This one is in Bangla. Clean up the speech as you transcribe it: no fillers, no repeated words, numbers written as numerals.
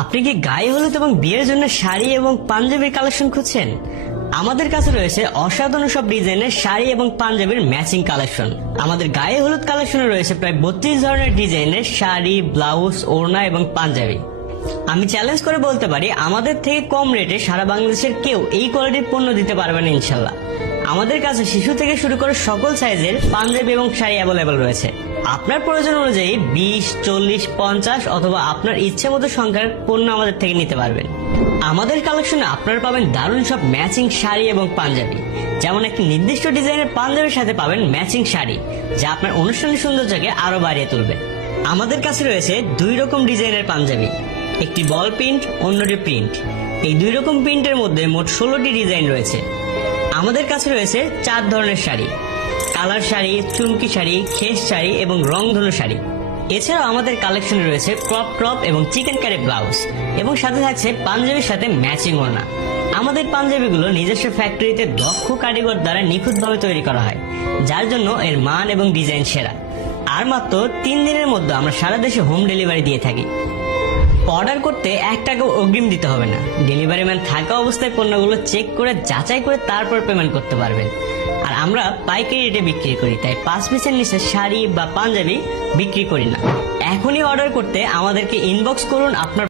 আপনি কি গায়ে হলুদ এবং বিয়ের জন্য শাড়ি এবং পাঞ্জাবির কালেকশন খুঁজছেন? আমাদের কাছে রয়েছে অসাধারণ সব ডিজাইনের শাড়ি এবং পাঞ্জাবির ম্যাচিং কালেকশন। আমাদের গায়ে হলুদ কালেকশনে রয়েছে প্রায় 32 ধরনের ডিজাইনের শাড়ি, ব্লাউজ, ওড়না এবং পাঞ্জাবি। আমি চ্যালেঞ্জ করে বলতে পারি আমাদের থেকে কম রেটে সারা বাংলাদেশের কেউ এই কোয়ালিটির পণ্য দিতে পারবে না ইনশাল্লাহ। আমাদের কাছে শিশু থেকে শুরু করে সকল সাইজের পাঞ্জাবি এবং শাড়ি অ্যাভেলেবল রয়েছে। আপনার প্রয়োজন অনুযায়ী 20, 40, 50 অথবা আপনার ইচ্ছে মতো সংখ্যার পণ্য আমাদের থেকে নিতে পারবেন। আমাদের কালেকশনে আপনারা পাবেন দারুণ সব ম্যাচিং শাড়ি এবং পাঞ্জাবি। যেমন একটি নির্দিষ্ট ডিজাইনের পাঞ্জাবির সাথে পাবেন ম্যাচিং শাড়ি, যা আপনার অনুষ্ঠানের সৌন্দর্যকে আরো বাড়িয়ে তুলবে। আমাদের কাছে রয়েছে 2 রকম ডিজাইনের পাঞ্জাবি, একটি বল প্রিন্ট, অন্যটি প্রিন্ট। এই 2 রকম প্রিন্টের মধ্যে মোট 16টি ডিজাইন রয়েছে। আমাদের কাছে রয়েছে 4 ধরনের শাড়ি: কালার শাড়ি, চুমকি শাড়ি, খেস শাড়ি এবং রংধনু শাড়ি। এছাড়াও আমাদের কালেকশনে রয়েছে ক্রপ টপ এবং চিকেন কারি ব্লাউজ, এবং সাথে থাকছে পাঞ্জাবির সাথে ম্যাচিং ওড়না। আমাদের পাঞ্জাবিগুলো নিজস্ব ফ্যাক্টরিতে দক্ষ কারিগর দ্বারা নিখুঁতভাবে তৈরি করা হয়, যার জন্য এর মান এবং ডিজাইন সেরা। আর মাত্র 3 দিনের মধ্যে আমরা সারা দেশে হোম ডেলিভারি দিয়ে থাকি। অর্ডার করতে 1 টাকা অগ্রিম দিতে হবে না। ডেলিভারি ম্যান থাকা অবস্থায় পণ্যগুলো চেক করে যাচাই করে তারপর পেমেন্ট করতে পারবেন। আর আমরা পাইকারি রেটে বিক্রি করি, তাই 5 পিসের নিচে শাড়ি বা পাঞ্জাবি বিক্রি করি না। এখনই অর্ডার করতে আমাদেরকে ইনবক্স করুন আপনার